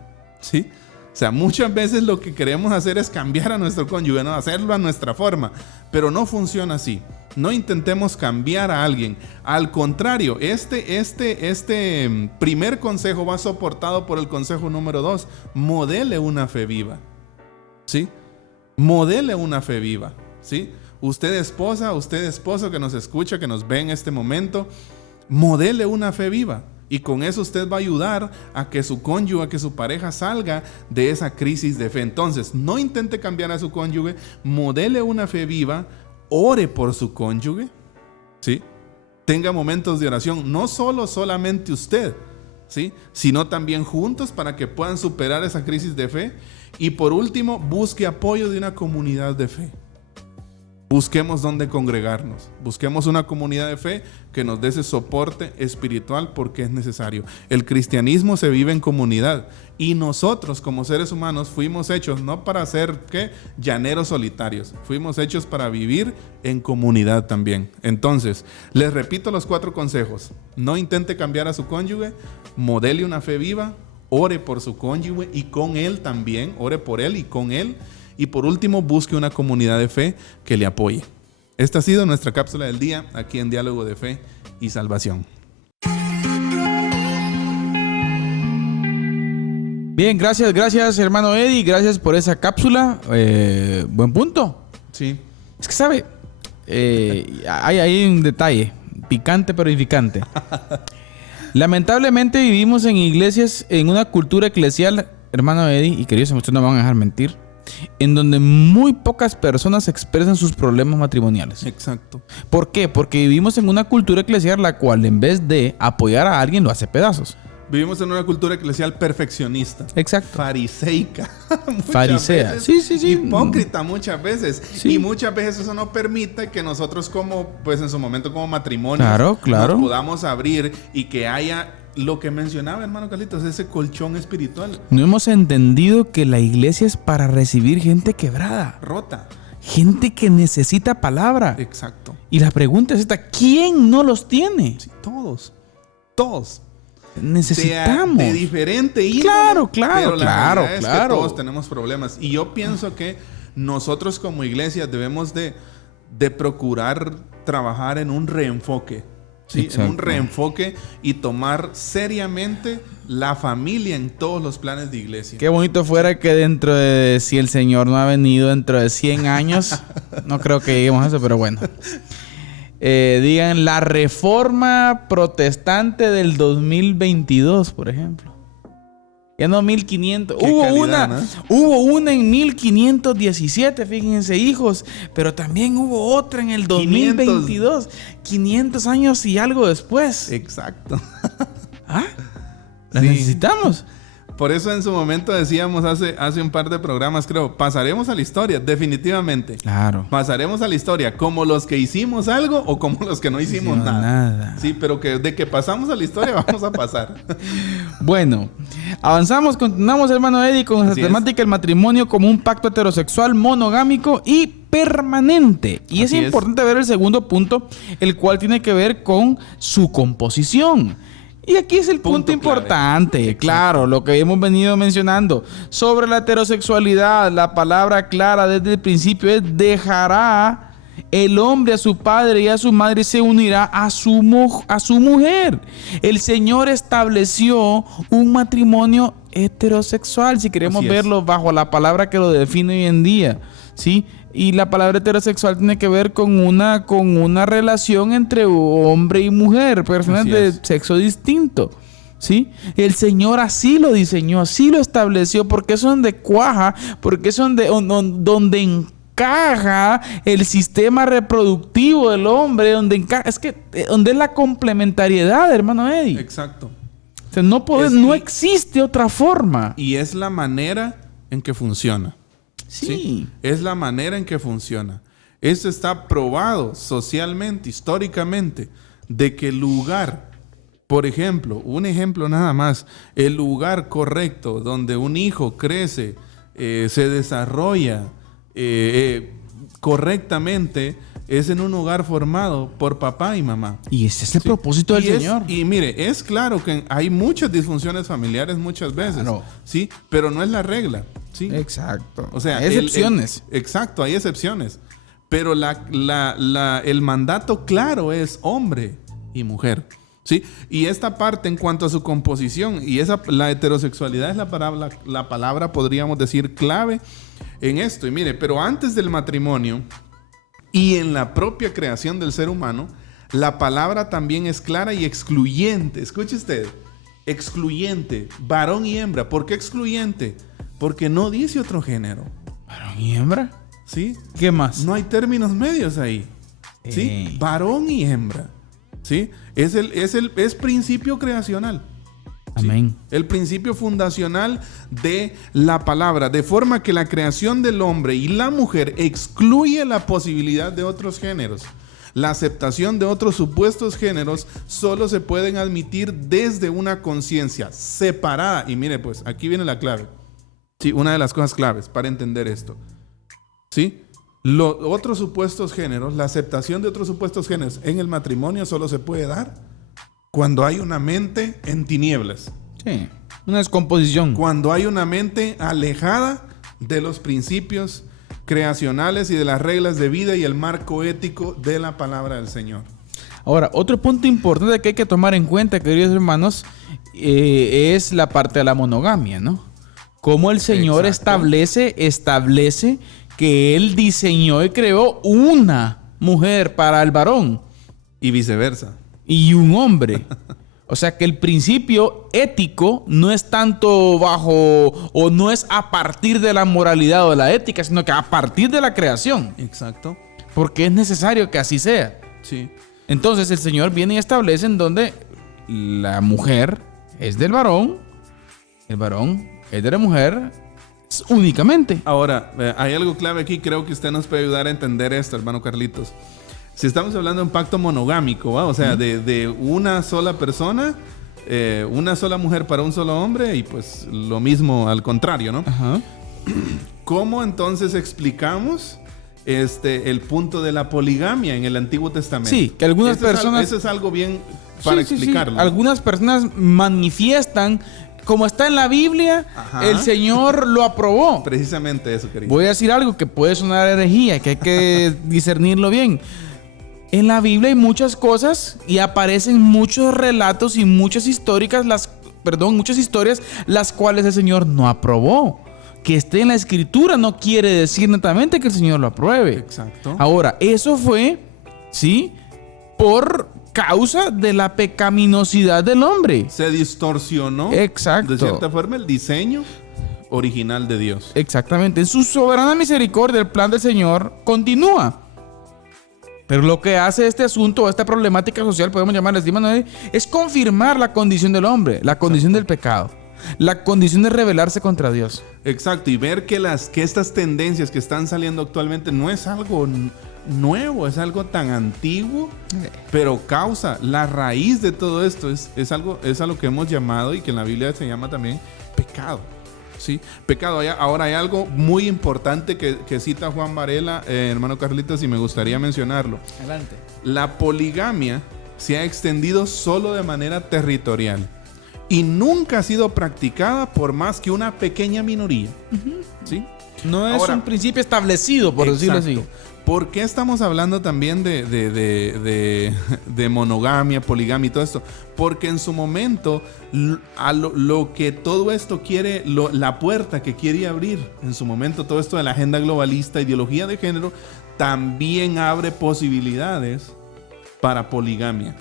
¿sí? O sea, muchas veces lo que queremos hacer es cambiar a nuestro cónyuge, ¿no? Hacerlo a nuestra forma, pero no funciona así. No intentemos cambiar a alguien. Al contrario, este primer consejo va soportado por el consejo número 2. Modele una fe viva, ¿sí? Modele una fe viva, ¿sí? Usted esposa, usted esposo que nos escucha, que nos ve en este momento, modele una fe viva. Y con eso usted va a ayudar a que su cónyuge, a que su pareja salga de esa crisis de fe. Entonces, no intente cambiar a su cónyuge, modele una fe viva, ore por su cónyuge, ¿sí? Tenga momentos de oración, no solamente usted, ¿sí? Sino también juntos, para que puedan superar esa crisis de fe. Y por último, busque apoyo de una comunidad de fe. Busquemos dónde congregarnos. Busquemos una comunidad de fe que nos dé ese soporte espiritual, porque es necesario. El cristianismo se vive en comunidad, y nosotros como seres humanos fuimos hechos no para ser llaneros solitarios. Fuimos hechos para vivir en comunidad también. Entonces, les repito los 4 consejos. No intente cambiar a su cónyuge, modele una fe viva, ore por su cónyuge y con él también, ore por él y con él. Y por último, busque una comunidad de fe que le apoye. Esta ha sido nuestra cápsula del día aquí en Diálogo de Fe y Salvación. Bien, gracias hermano Eddie, gracias por esa cápsula. Buen punto. Sí. Es que sabe, hay un detalle, picante pero edificante. Lamentablemente vivimos en iglesias, en una cultura eclesial, hermano Eddie, y queridos, ustedes no me van a dejar mentir, en donde muy pocas personas expresan sus problemas matrimoniales. Exacto. ¿Por qué? Porque vivimos en una cultura eclesial la cual en vez de apoyar a alguien lo hace pedazos. Vivimos en una cultura eclesial perfeccionista. Exacto. Fariseica. Farisea. Veces, Sí. Hipócrita muchas veces. Sí. Y muchas veces eso no permite que nosotros como, pues en su momento como matrimonio, Claro. nos podamos abrir y que haya lo que mencionaba, hermano Carlitos, ese colchón espiritual. No hemos entendido que la iglesia es para recibir gente quebrada. Rota. Gente que necesita palabra. Exacto. Y la pregunta es esta, ¿quién no los tiene? Sí, todos. Necesitamos. De diferente índole. Claro, Pero la realidad es que claro. todos tenemos problemas. Y yo pienso que nosotros como iglesia debemos de procurar trabajar en un reenfoque. ¿Sí? En un reenfoque y tomar seriamente la familia en todos los planes de iglesia. Qué bonito fuera que dentro de, si el Señor no ha venido dentro de 100 años, no creo que lleguemos a eso, pero bueno. Digan la reforma protestante del 2022, por ejemplo. Ya no 1500. Qué calidad, ¿no? Hubo una en 1517, fíjense, hijos. Pero también hubo otra en el 2022. 500 años y algo después. Exacto. ¿Ah? ¿La Sí. necesitamos? Por eso en su momento decíamos hace un par de programas, creo, pasaremos a la historia, definitivamente. Claro. Pasaremos a la historia como los que hicimos algo o como los que no hicimos nada. Sí, pero que de que pasamos a la historia vamos a pasar. Bueno, avanzamos, continuamos, hermano Eddie, con la temática del matrimonio como un pacto heterosexual, monogámico y permanente. Y es importante ver el segundo punto, el cual tiene que ver con su composición. Y aquí es el punto importante, claro, lo que hemos venido mencionando. Sobre la heterosexualidad, la palabra clara desde el principio es: dejará el hombre a su padre y a su madre y se unirá a su mujer. El Señor estableció un matrimonio heterosexual, si queremos verlo bajo la palabra que lo define hoy en día, ¿sí? Y la palabra heterosexual tiene que ver con una relación entre hombre y mujer, personas de sexo distinto, ¿sí? El Señor así lo diseñó, así lo estableció, porque es donde cuaja, porque es donde encaja el sistema reproductivo del hombre, donde encaja, donde es la complementariedad, hermano Eddie. Exacto. O sea, no existe otra forma. Y es la manera en que funciona. Sí. Es la manera en que funciona. Esto está probado socialmente, históricamente, de que el lugar, por ejemplo, un ejemplo nada más, el lugar correcto donde un hijo crece, se desarrolla correctamente, es en un hogar formado por papá y mamá. Y ese es el propósito del Señor. Y mire, es claro que hay muchas disfunciones familiares muchas veces, Claro. ¿sí? Pero no es la regla, ¿sí? Exacto. O sea, hay excepciones. Exacto, hay excepciones. Pero el mandato claro es hombre y mujer, ¿sí? Y esta parte en cuanto a su composición, y la heterosexualidad es la palabra, podríamos decir, clave en esto. Y mire, pero antes del matrimonio y en la propia creación del ser humano, la palabra también es clara y excluyente. Escuche usted, excluyente, varón y hembra. ¿Por qué excluyente? Porque no dice otro género. ¿Varón y hembra? ¿Sí? ¿Qué más? No hay términos medios ahí. ¿Sí? Varón y hembra. ¿Sí? Es principio creacional. Amén. ¿Sí? El principio fundacional de la palabra, de forma que la creación del hombre y la mujer excluye la posibilidad de otros géneros. La aceptación de otros supuestos géneros solo se pueden admitir desde una conciencia separada. Y mire, pues, aquí viene la clave. Sí, una de las cosas claves para entender esto. ¿Sí? Los otros supuestos géneros, la aceptación de otros supuestos géneros en el matrimonio solo se puede dar cuando hay una mente en tinieblas. Sí. Una descomposición. Cuando hay una mente alejada de los principios creacionales y de las reglas de vida y el marco ético de la palabra del Señor. Ahora, otro punto importante que hay que tomar en cuenta, queridos hermanos, es la parte de la monogamia, ¿no? Cómo el Señor establece que Él diseñó y creó una mujer para el varón. Y viceversa. Y un hombre. O sea que el principio ético no es tanto bajo o no es a partir de la moralidad o de la ética, sino que a partir de la creación. Exacto. Porque es necesario que así sea. Sí. Entonces el Señor viene y establece en donde la mujer es del varón, el varón es de la mujer únicamente. Ahora, hay algo clave aquí, creo que usted nos puede ayudar a entender esto, hermano Carlitos. Si estamos hablando de un pacto monogámico, ¿va? O sea, de una sola persona, una sola mujer para un solo hombre y pues lo mismo al contrario, ¿no? Ajá. ¿Cómo entonces explicamos el punto de la poligamia en el Antiguo Testamento? Sí, que algunas personas... Eso es algo bien para explicarlo. Algunas personas manifiestan, como está en la Biblia, Ajá. el Señor lo aprobó. Precisamente eso, querido. Voy a decir algo que puede sonar herejía, que hay que discernirlo bien. En la Biblia hay muchas cosas y aparecen muchos relatos y muchas historias, las cuales el Señor no aprobó. Que esté en la Escritura no quiere decir netamente que el Señor lo apruebe. Exacto. Ahora, eso fue, ¿sí?, por causa de la pecaminosidad del hombre. Se distorsionó. Exacto. De cierta forma el diseño original de Dios. Exactamente. En su soberana misericordia, el plan del Señor continúa. Pero lo que hace este asunto, esta problemática social, podemos llamarla así, Manuel, es confirmar la condición del hombre, la condición del pecado, la condición de rebelarse contra Dios. Exacto. Y ver que estas tendencias que están saliendo actualmente no es algo nuevo, es algo tan antiguo, pero causa la raíz de todo esto es a lo que hemos llamado y que en la Biblia se llama también pecado. Sí, pecado. Ahora hay algo muy importante que cita Juan Varela, hermano Carlitos, y me gustaría mencionarlo. Adelante. La poligamia se ha extendido solo de manera territorial y nunca ha sido practicada por más que una pequeña minoría. ¿Sí? No es Ahora, un principio establecido, por decirlo así. ¿Por qué estamos hablando también de monogamia, poligamia y todo esto? Porque en su momento, lo que todo esto quiere, la puerta que quiere abrir, en su momento, todo esto de la agenda globalista, ideología de género, también abre posibilidades para poligamia.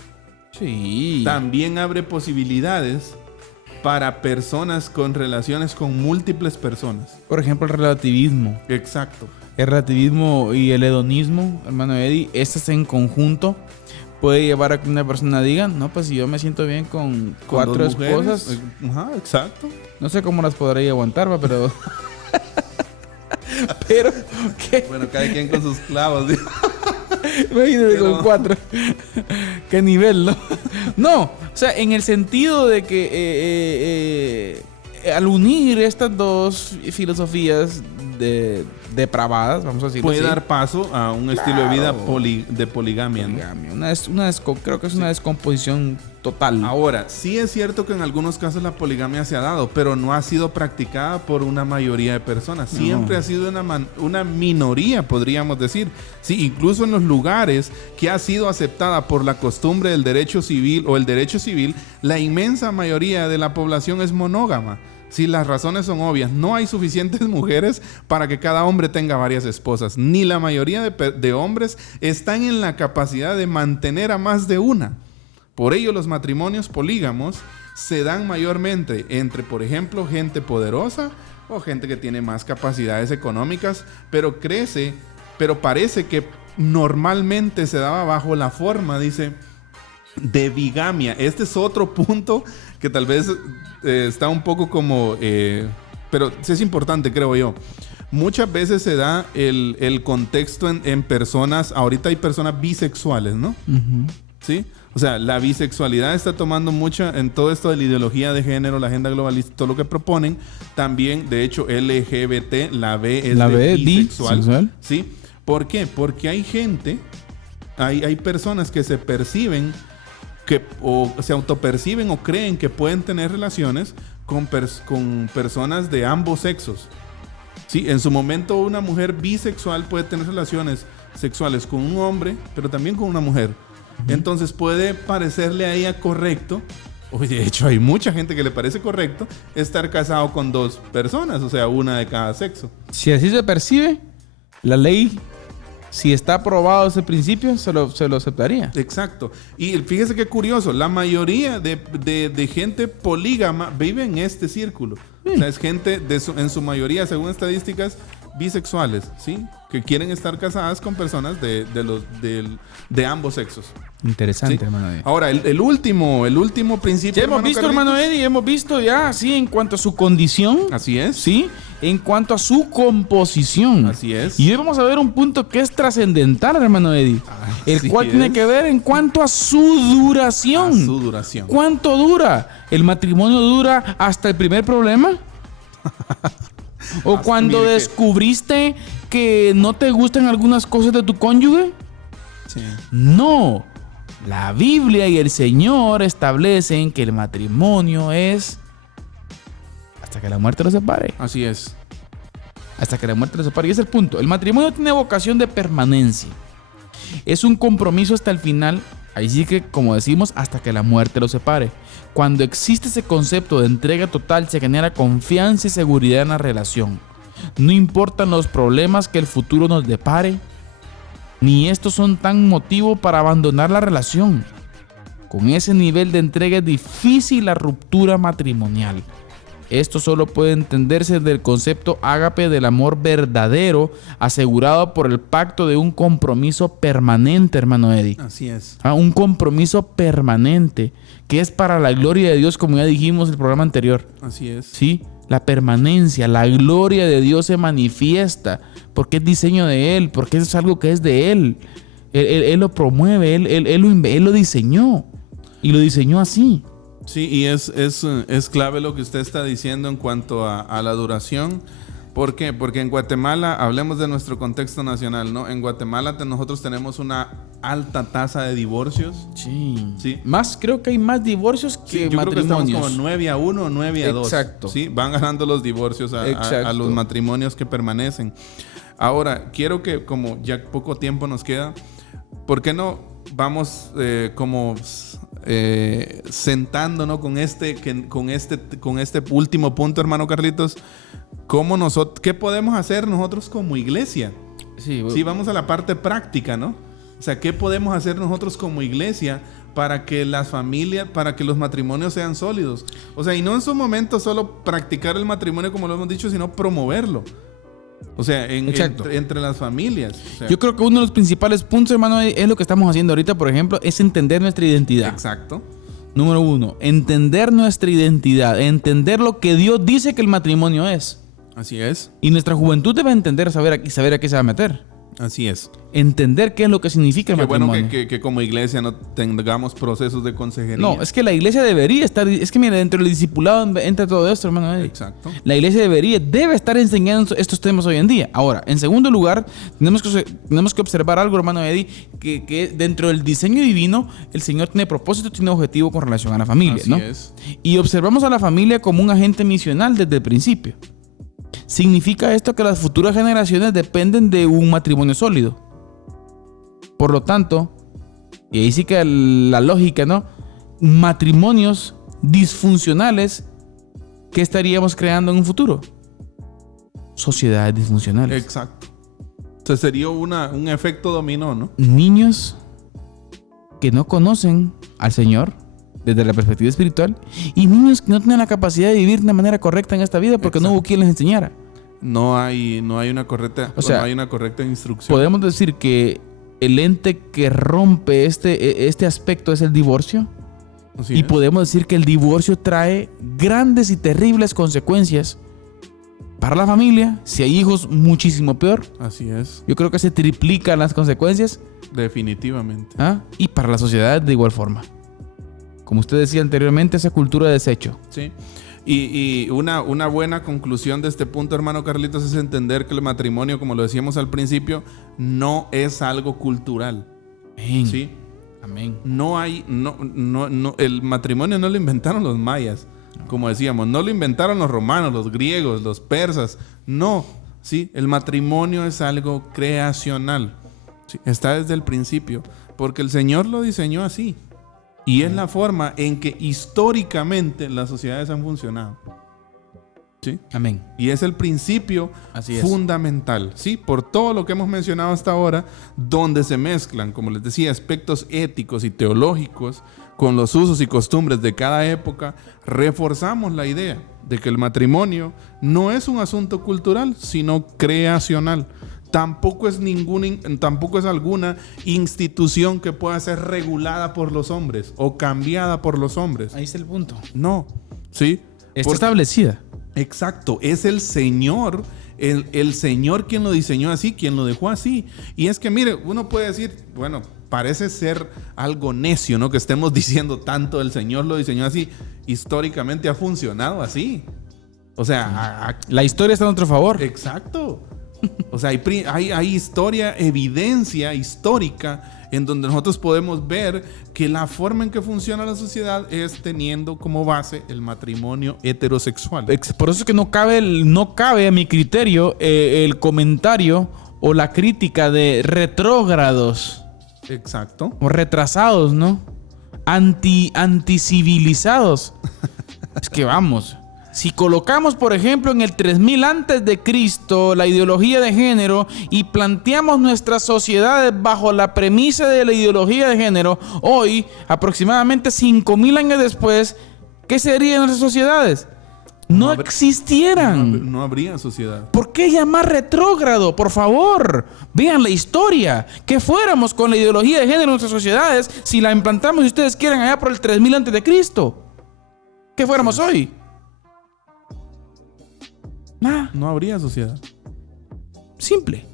Sí. También abre posibilidades para personas con relaciones con múltiples personas. Por ejemplo, el relativismo. Exacto. El relativismo y el hedonismo, hermano Eddie, estas en conjunto puede llevar a que una persona diga, no, pues si yo me siento bien con 4 esposas, Ajá, exacto. no sé cómo las podría aguantar, ¿va? Pero... pero, ¿qué? Bueno, cada quien con sus clavos. ¿Sí? Imagínate Pero... con 4. ¿Qué nivel, no? No, o sea, en el sentido de que al unir estas dos filosofías depravadas, vamos a decirlo puede así, dar paso a un estilo de vida de poligamia, ¿no? Creo que es una descomposición total. Ahora, sí es cierto que en algunos casos la poligamia se ha dado, pero no ha sido practicada por una mayoría de personas. Siempre ha sido una minoría, podríamos decir. Sí, incluso en los lugares que ha sido aceptada por la costumbre del derecho civil o el derecho civil, la inmensa mayoría de la población es monógama. Sí, las razones son obvias. No hay suficientes mujeres para que cada hombre tenga varias esposas. Ni la mayoría de hombres están en la capacidad de mantener a más de una. Por ello, los matrimonios polígamos se dan mayormente entre, por ejemplo, gente poderosa o gente que tiene más capacidades económicas, pero parece que normalmente se daba bajo la forma, dice, de bigamia. Este es otro punto que tal vez está un poco como... pero sí es importante, creo yo. Muchas veces se da el contexto en personas... Ahorita hay personas bisexuales, ¿no? Uh-huh. ¿Sí? O sea, la bisexualidad está tomando mucha... En todo esto de la ideología de género, la agenda globalista, todo lo que proponen. También, de hecho, LGBT, la B es de bisexual. ¿Sí? ¿Por qué? Porque hay gente... Hay personas que se perciben... o se autoperciben o creen que pueden tener relaciones con personas de ambos sexos. Sí, en su momento una mujer bisexual puede tener relaciones sexuales con un hombre, pero también con una mujer. Entonces puede parecerle a ella correcto, oye, de hecho hay mucha gente que le parece correcto estar casado con dos personas, o sea, una de cada sexo. Si así se percibe, la ley, si está aprobado ese principio, se lo aceptaría. Exacto. Y fíjese qué curioso, la mayoría de gente polígama vive en este círculo. O sea, es gente en su mayoría, según estadísticas, bisexuales, ¿sí? Que quieren estar casadas con personas de ambos sexos. Interesante, ¿Sí? hermano Eddie. Ahora, el último principio. Ya hemos visto, Carlitos. hermano Eddie, hemos visto ya, sí, en cuanto a su condición. Así es. Sí, en cuanto a su composición. Así es. Y hoy vamos a ver un punto que es trascendental, hermano Eddie. El Así cual tiene es. que ver en cuanto a su duración. A su duración. ¿Cuánto dura? ¿El matrimonio dura hasta el primer problema? ¿O Hasta, cuando mire que- descubriste que no te gustan algunas cosas de tu cónyuge? Sí. No. La Biblia y el Señor establecen que el matrimonio es hasta que la muerte los separe. Así es. Hasta que la muerte los separe. Y ese es el punto. El matrimonio tiene vocación de permanencia. Es un compromiso hasta el final. Ahí sí que, como decimos, hasta que la muerte los separe. Cuando existe ese concepto de entrega total, se genera confianza y seguridad en la relación. No importan los problemas que el futuro nos depare, ni estos son tan motivo para abandonar la relación. Con ese nivel de entrega es difícil la ruptura matrimonial. Esto solo puede entenderse del concepto ágape del amor verdadero, asegurado por el pacto de un compromiso permanente, hermano Eddie. Así es. Un compromiso permanente, que es para la gloria de Dios, como ya dijimos en el programa anterior. Así es. ¿Sí? La permanencia, la gloria de Dios se manifiesta porque es diseño de Él, porque es algo que es de Él. Él lo promueve, Él lo diseñó y lo diseñó así. Sí, y es clave lo que usted está diciendo en cuanto a la duración. ¿Por qué? Porque en Guatemala, hablemos de nuestro contexto nacional, ¿no? En Guatemala nosotros tenemos una alta tasa de divorcios. Sí. Sí. Creo que hay más divorcios que Yo creo que estamos matrimonios. como 9-1 o 9-2. Exacto. Sí, van ganando los divorcios a Exacto. los matrimonios que permanecen. Ahora, quiero que, como ya poco tiempo nos queda, ¿por qué no vamos sentándonos con este último punto, hermano Carlitos? ¿Qué podemos hacer nosotros como iglesia? Sí, Sí, vamos a la parte práctica, ¿no? O sea, ¿qué podemos hacer nosotros como iglesia para que las familias, para que los matrimonios sean sólidos? O sea, y no en su momento solo practicar el matrimonio como lo hemos dicho, sino promoverlo. O sea, entre las familias. O sea, Yo creo que uno de los principales puntos, hermano, es lo que estamos haciendo ahorita, por ejemplo, es entender nuestra identidad. exacto. Número 1, entender nuestra identidad, entender lo que Dios dice que el matrimonio es. Así es. Y nuestra juventud debe entender, saber a qué se va a meter. Así es. Entender qué es lo que significa el Qué bueno matrimonio. que como iglesia no tengamos procesos de consejería. No, es que la iglesia debería estar... Es que mira, dentro del discipulado entra todo esto, hermano. Exacto. La iglesia debe estar enseñando estos temas hoy en día. Ahora, en segundo lugar, tenemos que observar algo, hermano Eddie, que dentro del diseño divino, el Señor tiene propósito, tiene objetivo con relación a la familia, Así ¿no? es. Y observamos a la familia como un agente misional desde el principio. ¿Significa esto que las futuras generaciones dependen de un matrimonio sólido? Por lo tanto, y ahí sí que la lógica, ¿no? Matrimonios disfuncionales, ¿qué estaríamos creando en un futuro? Sociedades disfuncionales. Exacto. O sea, sería un efecto dominó, ¿no? Niños que no conocen al Señor desde la perspectiva espiritual y niños que no tienen la capacidad de vivir de manera correcta en esta vida porque no hubo quien les enseñara. No hay una correcta, O sea, no hay una correcta instrucción. Podemos decir que el ente que rompe este aspecto es el divorcio. Así Y es. podemos decir que el divorcio trae grandes y terribles consecuencias para la familia. Si hay hijos, muchísimo peor. Así es. Yo creo que se triplican las consecuencias. Definitivamente. Y para la sociedad de igual forma. Como usted decía anteriormente, esa cultura de desecho. Sí. Y una buena conclusión de este punto, hermano Carlitos, es entender que el matrimonio, como lo decíamos al principio, no es algo cultural. Amén. ¿Sí? Amén. El matrimonio no lo inventaron los mayas. como decíamos, no lo inventaron los romanos, los griegos, los persas. No, ¿sí? El matrimonio es algo creacional. ¿Sí? Está desde el principio, porque el Señor lo diseñó así. Y es la forma en que históricamente las sociedades han funcionado. ¿Sí? Amén. Y es el principio Así es. fundamental, ¿sí? Por todo lo que hemos mencionado hasta ahora, donde se mezclan, como les decía, aspectos éticos y teológicos con los usos y costumbres de cada época, reforzamos la idea de que el matrimonio no es un asunto cultural, sino creacional. Tampoco es alguna institución que pueda ser regulada por los hombres o cambiada por los hombres. Ahí está el punto. No, ¿sí? Está establecida. Exacto, es el Señor, el Señor quien lo diseñó así, quien lo dejó así. Y es que, mire, uno puede decir, bueno, parece ser algo necio, ¿no? Que estemos diciendo tanto, el Señor lo diseñó así. Históricamente ha funcionado así. O sea, La historia está a nuestro favor. exacto. O sea, hay historia, evidencia histórica en donde nosotros podemos ver que la forma en que funciona la sociedad es teniendo como base el matrimonio heterosexual. Por eso es que no cabe a mi criterio el comentario o la crítica de retrógrados Exacto. o retrasados, ¿no? Anticivilizados. Es que vamos. Si colocamos, por ejemplo, en el 3000 antes de Cristo la ideología de género y planteamos nuestras sociedades bajo la premisa de la ideología de género, hoy, aproximadamente 5000 años después, ¿qué serían nuestras sociedades? No existieran. No habría sociedad. ¿Por qué llamar retrógrado? Por favor, vean la historia. Que fuéramos con la ideología de género en nuestras sociedades si la implantamos, si ustedes quieren, allá por el 3000 antes de Cristo. ¿Qué fuéramos hoy? Nada. No habría sociedad. Simple.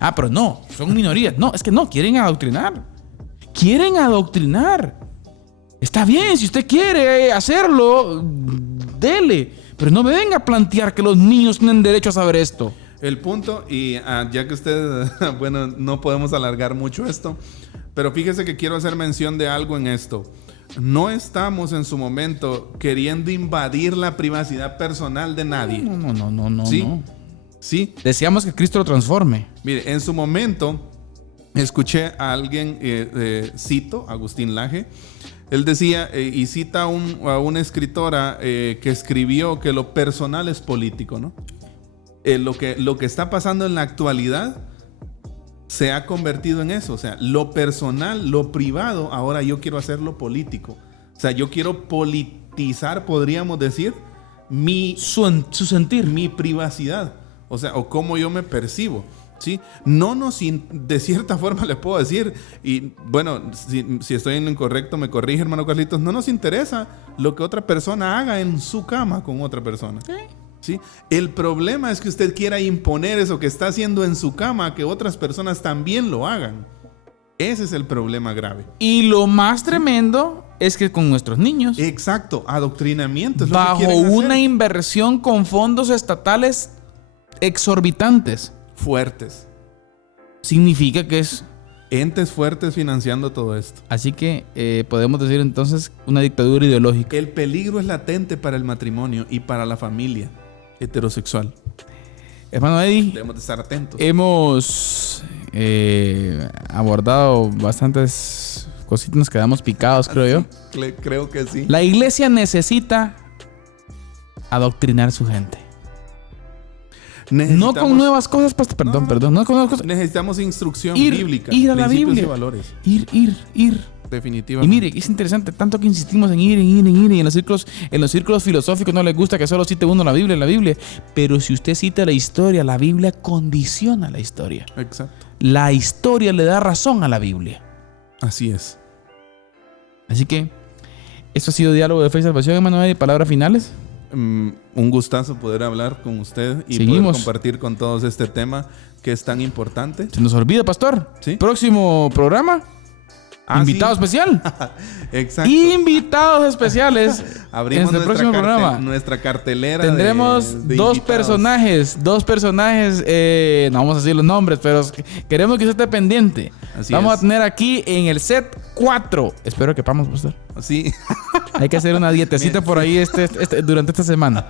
Ah, pero no, son minorías. No, es que no, quieren adoctrinar. Quieren adoctrinar. Está bien, si usted quiere hacerlo, dele. Pero no me venga a plantear que los niños tienen derecho a saber esto. El punto, y ya que usted, bueno, no podemos alargar mucho esto, pero fíjese que quiero hacer mención de algo en esto. No estamos en su momento queriendo invadir la privacidad personal de nadie. No. ¿Sí? No. Sí. Deseamos que Cristo lo transforme. Mire, en su momento escuché a alguien, cito, Agustín Laje. Él decía, y cita a una escritora que escribió que lo personal es político, ¿no? Lo que está pasando en la actualidad se ha convertido en eso. O sea, lo personal, lo privado, ahora yo quiero hacerlo político. O sea, yo quiero politizar, podríamos decir, Su sentir. mi privacidad. O sea, o cómo yo me percibo. ¿Sí? De cierta forma le puedo decir, y bueno, si estoy en lo incorrecto me corrige, hermano Carlitos, no nos interesa lo que otra persona haga en su cama con otra persona. ¿Sí? El problema es que usted quiera imponer eso que está haciendo en su cama a que otras personas también lo hagan. Ese es el problema grave. Y lo más tremendo es que con nuestros niños, Exacto, adoctrinamiento es lo bajo que quieren una hacer. inversión con fondos estatales exorbitantes, Fuertes. significa que es... Entes fuertes financiando todo esto. Así que podemos decir entonces una dictadura ideológica. El peligro es latente para el matrimonio y para la familia heterosexual. Hermano Eddie, Debemos de estar atentos. hemos abordado bastantes cositas, nos quedamos picados, creo yo. Creo que sí. La iglesia necesita adoctrinar a su gente. No con nuevas cosas, pastor. Perdón. No con nuevas cosas. Necesitamos instrucción Ir bíblica. a la principios Biblia. y valores. Ir. Y Definitivamente. mire, es interesante, tanto que insistimos en ir, y en los círculos filosóficos no les gusta que solo cite uno la Biblia. Pero si usted cita la historia, la Biblia condiciona la historia. Exacto. La historia le da razón a la Biblia. Así es. Así que, esto ha sido Diálogo de Fe y Salvación, hermano Eddie. ¿Palabras finales? Un gustazo poder hablar con usted y Seguimos. poder compartir con todos este tema que es tan importante. Se nos olvida, pastor. Sí. Próximo programa. Invitado sí. especial. Exacto. Invitados especiales. Abrimos en el próximo programa. nuestra cartelera. Tendremos de dos invitados. personajes, no vamos a decir los nombres, pero queremos que usted esté pendiente. Así Vamos es. a tener aquí en el set 4. Espero que vamos, pastor. Sí. Hay que hacer una dietecita por ahí durante esta semana.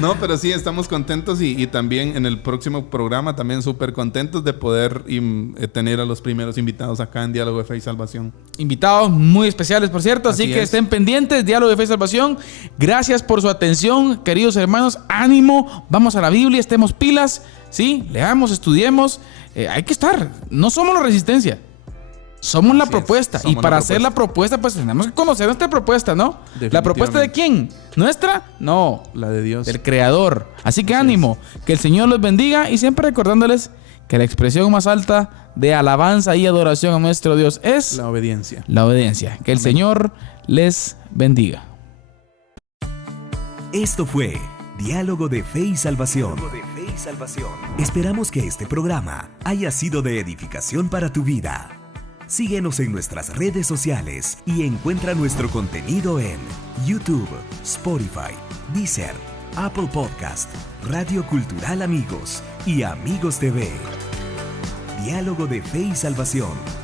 No, pero sí, estamos contentos y también en el próximo programa también súper contentos de poder tener a los primeros invitados acá en Diálogo de Fe y Salvación. Invitados muy especiales, por cierto, así que es. estén pendientes. Diálogo de Fe y Salvación. Gracias por su atención, queridos hermanos. Ánimo, vamos a la Biblia, estemos pilas, ¿sí? Leamos, estudiemos. Hay que estar. No somos la resistencia. Somos la propuesta. Y para hacer la propuesta, pues tenemos que conocer nuestra propuesta, ¿no? ¿La propuesta de quién? ¿Nuestra? No. La de Dios. Del Creador. Así que ánimo. Que el Señor los bendiga. Y siempre recordándoles que la expresión más alta de alabanza y adoración a nuestro Dios es la obediencia. La obediencia. Que el Señor les bendiga. Esto fue Diálogo de Fe y Salvación. Esperamos que este programa haya sido de edificación para tu vida. Síguenos en nuestras redes sociales y encuentra nuestro contenido en YouTube, Spotify, Deezer, Apple Podcast, Radio Cultural Amigos y Amigos TV. Diálogo de Fe y Salvación.